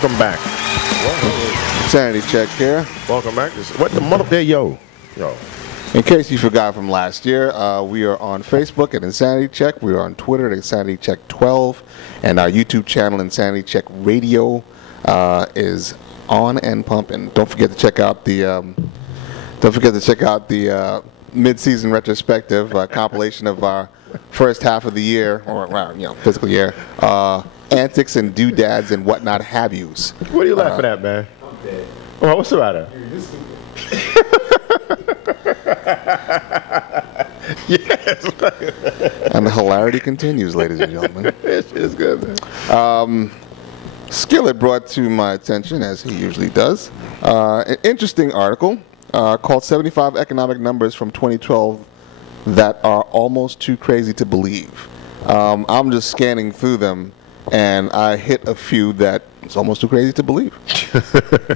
Welcome back. Sanity check here. Welcome back. What the mother there, yo. In case you forgot from last year, we are on Facebook at Insanity Check. We are on Twitter at Insanity Check 12, and our YouTube channel Insanity Check Radio is on and pumping. Don't forget to check out the mid-season retrospective compilation of our first half of the year, or fiscal year, antics and doodads and whatnot have yous. What are you laughing at, man? I'm dead. Oh, what's the matter? Yes. And the hilarity continues, ladies and gentlemen. It's good, man. Skillet brought to my attention, as he usually does, an interesting article called 75 Economic Numbers from 2012 that are almost too crazy to believe. I'm just scanning through them, and I hit a few that it's almost too crazy to believe.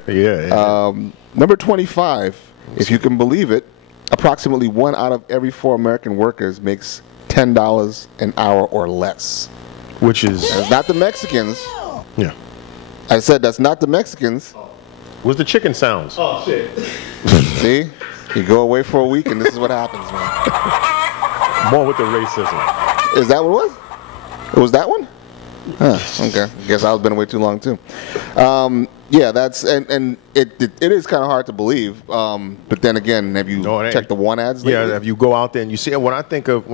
Yeah. Number 25, if you can believe it, approximately 1 out of every 4 American workers makes $10 an hour or less. Which is... That's not the Mexicans. Yeah. I said that's not the Mexicans. What's the chicken sounds? Oh, shit. See? You go away for a week, and this is what happens, man. More with the racism. Is that what it was? It was that one? Huh, okay. Guess I've been away too long, too. Yeah, that's... And it is kind of hard to believe. But then again, have you checked the one ads lately? Yeah, if you go out there and you see... When I think of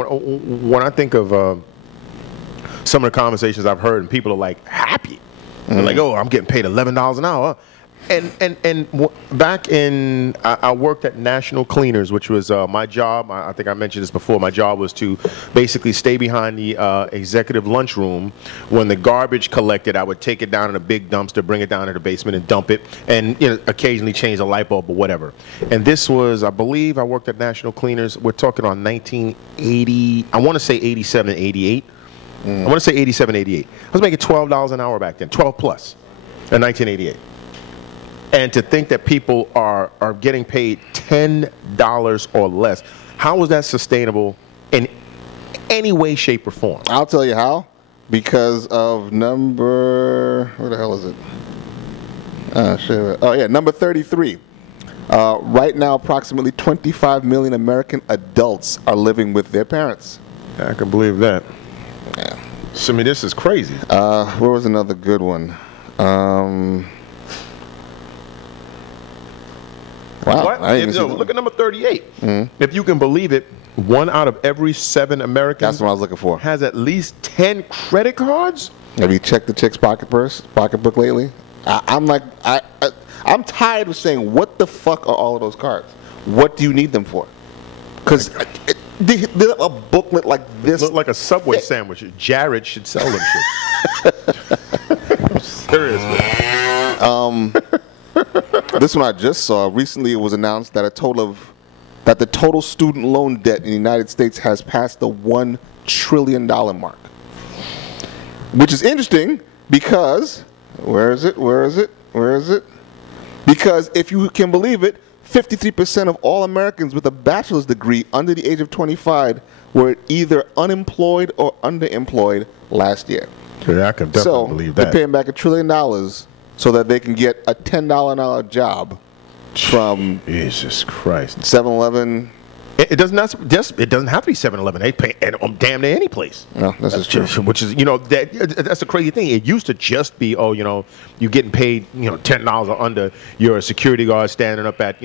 some of the conversations I've heard, and people are like happy. They're like, oh, I'm getting paid $11 an hour. Back in, I worked at National Cleaners, which was my job. I think I mentioned this before. My job was to basically stay behind the executive lunchroom. When the garbage collected, I would take it down in a big dumpster, bring it down to the basement, and dump it, and occasionally change a light bulb or whatever. And this was, I believe, I worked at National Cleaners. We're talking on 1980. I want to say 87, 88. I want to say 87, 88. I was making $12 an hour back then, 12 plus, in 1988. And to think that people are getting paid $10 or less, how is that sustainable in any way, shape, or form? I'll tell you how. Because of number... Where the hell is it? Oh, yeah, number 33. Right now, approximately 25 million American adults are living with their parents. I can believe that. Yeah. So, I mean, this is crazy. Where was another good one? Wow. Look at number 38. If you can believe it, 1 out of every 7 Americans That's what I was looking for. has at least 10 credit cards? Have you checked the chick's pocketbook lately? I'm tired of saying, what the fuck are all of those cards? What do you need them for? Because they're a booklet like this. Look like a Subway sandwich. Jared should sell them shit. I'm serious, man. This one I just saw. Recently, it was announced that the total student loan debt in the United States has passed the $1 trillion mark. Which is interesting because, where is it? Because if you can believe it, 53% of all Americans with a bachelor's degree under the age of 25 were either unemployed or underemployed last year. Yeah, I can definitely believe that. They're paying back $1 trillion so that they can get a $10 an hour job from Jesus Christ. 7-Eleven. It doesn't have to be 7-Eleven. They pay damn near any place. No, this is true. Which is, that's a crazy thing. It used to just be, you're getting paid, $10 or under. You're a security guard standing up at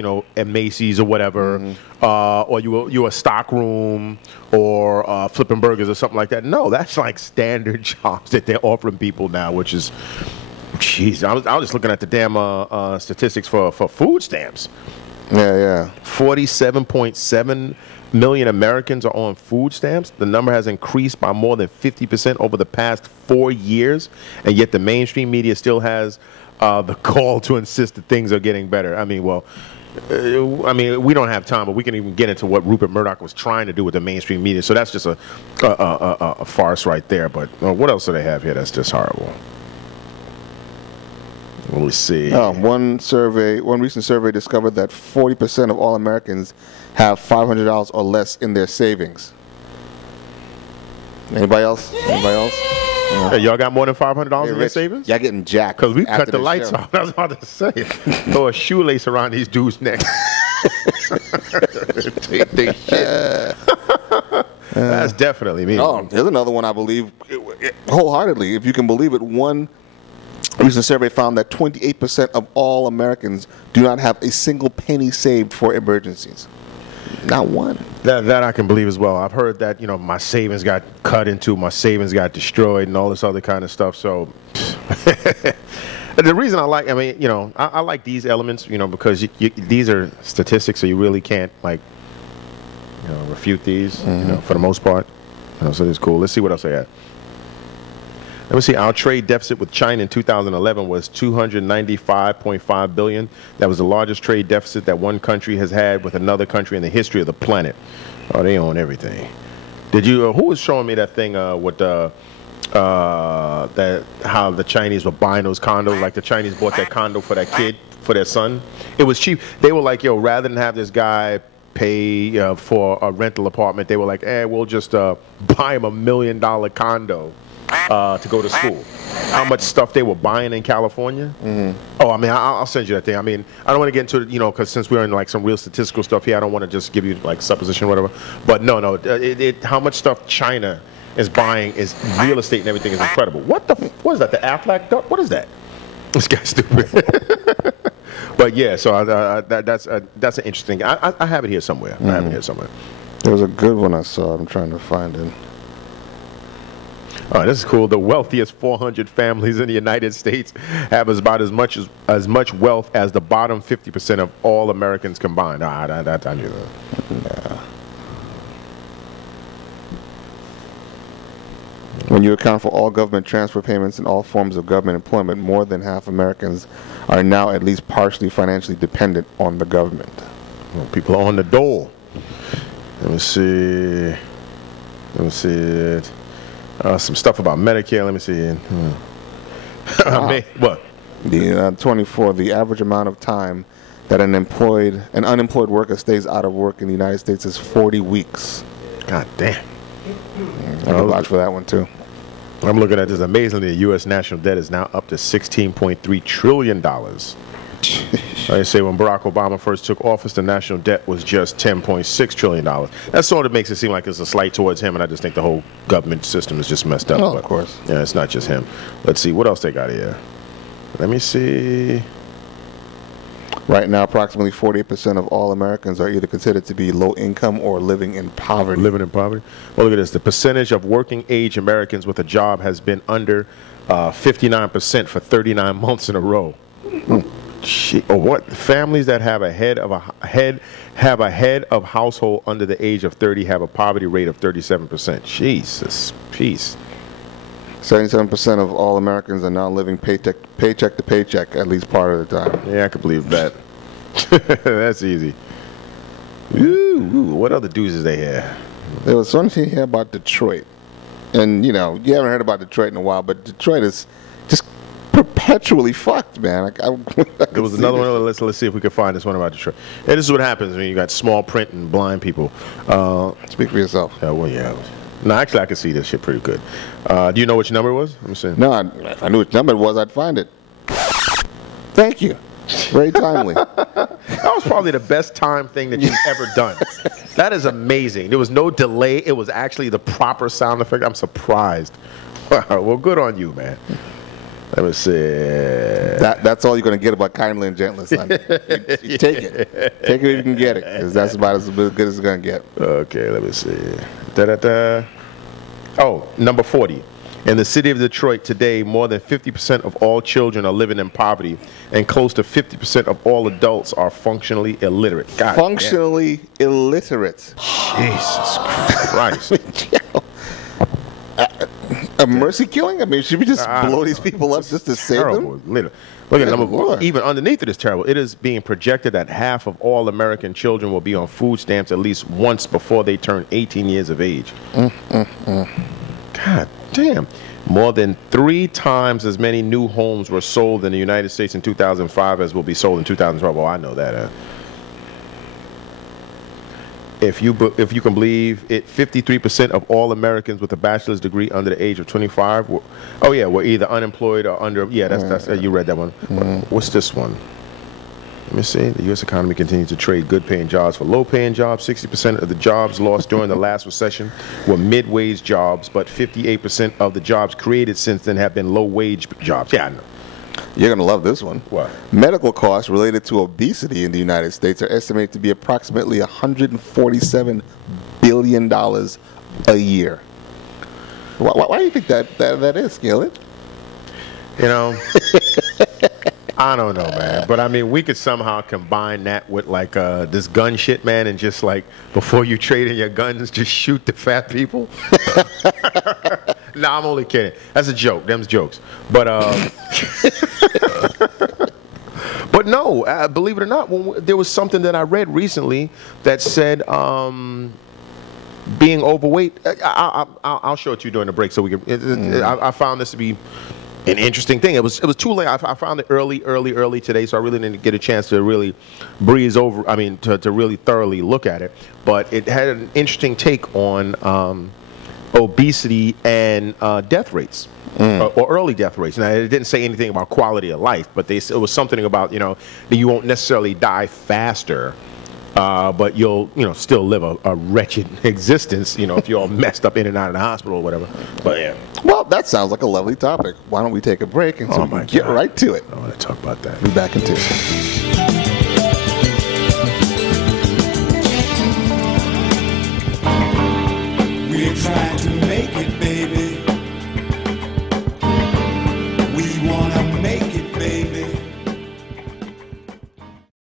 Macy's or whatever, or you're a stock room or flipping burgers or something like that. No, that's like standard jobs that they're offering people now, which is. Jeez, I was just looking at the damn statistics for food stamps. Yeah. 47.7 million Americans are on food stamps. The number has increased by more than 50% over the past 4 years, and yet the mainstream media still has the call to insist that things are getting better. I mean, we don't have time, but we can even get into what Rupert Murdoch was trying to do with the mainstream media. So that's just a farce right there. But what else do they have here that's just horrible? Let me see. One recent survey discovered that 40% of all Americans have $500 or less in their savings. Anybody else? Hey, y'all got more than $500 Hey, in your Rich, savings? y'all getting jacked. Because we after cut the this lights show. off. I was about to say. Throw a shoelace around these dudes' necks. They shit. That's definitely me. Oh, there's another one I believe wholeheartedly. If you can believe it, one recent survey found that 28% of all Americans do not have a single penny saved for emergencies. Not one. That I can believe as well. I've heard that, you know, my savings got cut into, my savings got destroyed, and all this other kind of stuff. So the reason I like, I mean, you know, I like these elements, you know, because these are statistics, so you really can't, like, you know, refute these, you know, for the most part. You know, so it's cool. Let's see what else I got. Let me see. Our trade deficit with China in 2011 was $295.5 billion. That was the largest trade deficit that one country has had with another country in the history of the planet. Oh, they own everything. Did you? Who was showing me that thing with that how the Chinese were buying those condos? Like the Chinese bought that condo for that kid, for their son. It was cheap. They were like, yo, rather than have this guy pay for a rental apartment, they were like, we'll just buy him $1 million condo to go to school. How much stuff they were buying in California? Oh, I mean, I'll send you that thing. I mean, I don't want to get into it, you know, because since we're in like some real statistical stuff here, I don't want to just give you like supposition or whatever. But no, how much stuff China is buying is real estate and everything is incredible. What is that? The Aflac duck? What is that? This guy's stupid. But yeah, so that's an interesting. I have it here somewhere. I have it here somewhere. There was a good one I saw. I'm trying to find it. Oh, this is cool. The wealthiest 400 families in the United States have about as much wealth as the bottom 50% of all Americans combined. I knew that. Yeah. When you account for all government transfer payments and all forms of government employment, more than half Americans are now at least partially financially dependent on the government. Well, people are on the dole. Let me see. Some stuff about Medicare. Let me see. What? The 24. The average amount of time that an unemployed worker stays out of work in the United States is 40 weeks. God damn. I can vouch for that one too. I'm looking at this. Amazingly, the U.S. national debt is now up to $16.3 trillion. Like I say, when Barack Obama first took office, the national debt was just $10.6 trillion. That sort of makes it seem like it's a slight towards him, and I just think the whole government system is just messed up. Oh, of course. Yeah, it's not just him. Let's see, what else they got here? Let me see. Right now, approximately 48% of all Americans are either considered to be low income or living in poverty. Living in poverty? Well, look at this. The percentage of working age Americans with a job has been under 59% for 39 months in a row. What? Families that have a head of household under the age of 30 have a poverty rate of 37%. Jesus, peace. 77% of all Americans are now living paycheck to paycheck at least part of the time. Yeah, I can believe that. That's easy. Ooh, what other doozies they have? There was something here about Detroit. And, you know, you haven't heard about Detroit in a while, but Detroit is just perpetually fucked, man. There was another one. Let's see if we can find this one about Detroit. And this is what happens when you got small print and blind people. Speak for yourself. Well, yeah. No, actually, I can see this shit pretty good. Do you know which number it was? Let me see. No, if I knew which number it was, I'd find it. Thank you. Very timely. That was probably the best time thing that you've ever done. That is amazing. There was no delay. It was actually the proper sound effect. I'm surprised. Well, good on you, man. Let me see. That's all you're going to get about kindly and gently, son. You take it. Take it if you can get it, because that's about as good as it's going to get. Okay, let me see. Oh, number 40. In the city of Detroit today, more than 50% of all children are living in poverty, and close to 50% of all adults are functionally illiterate. God functionally illiterate. Jesus Christ. A mercy killing? I mean, should we just blow these people up just to save them? Literally. Look at number. Even underneath it is terrible. It is being projected that half of all American children will be on food stamps at least once before they turn 18 years of age. God damn. More than 3 times as many new homes were sold in the United States in 2005 as will be sold in 2012. Oh, I know that. if you can believe it, 53% of all Americans with a bachelor's degree under the age of 25 were either unemployed or under. Yeah, that's you read that one. What's this one? Let me see. The U.S. economy continues to trade good-paying jobs for low-paying jobs. 60% of the jobs lost during the last recession were mid-wage jobs, but 58% of the jobs created since then have been low-wage jobs. Yeah, I know. You're going to love this one. What? Medical costs related to obesity in the United States are estimated to be approximately $147 billion a year. Why do you think that is, Skillet? You know, I don't know, man. But I mean, we could somehow combine that with like this gun shit, man, and just like before you trade in your guns, just shoot the fat people. No, I'm only kidding. That's a joke. Them's jokes. But but no, believe it or not, there was something that I read recently that said being overweight. I'll show it to you during the break so we can. I found this to be an interesting thing. It was too late. I found it early today, so I really didn't get a chance to really breeze over. I mean, to really thoroughly look at it. But it had an interesting take on obesity and death rates, or early death rates. Now, it didn't say anything about quality of life, but it was something about, you know, that you won't necessarily die faster, but you'll, you know, still live a wretched existence, you know, if you're all messed up in and out of the hospital or whatever. But yeah. Well, that sounds like a lovely topic. Why don't we take a break and get right to it? I want to talk about that. Be back in 2.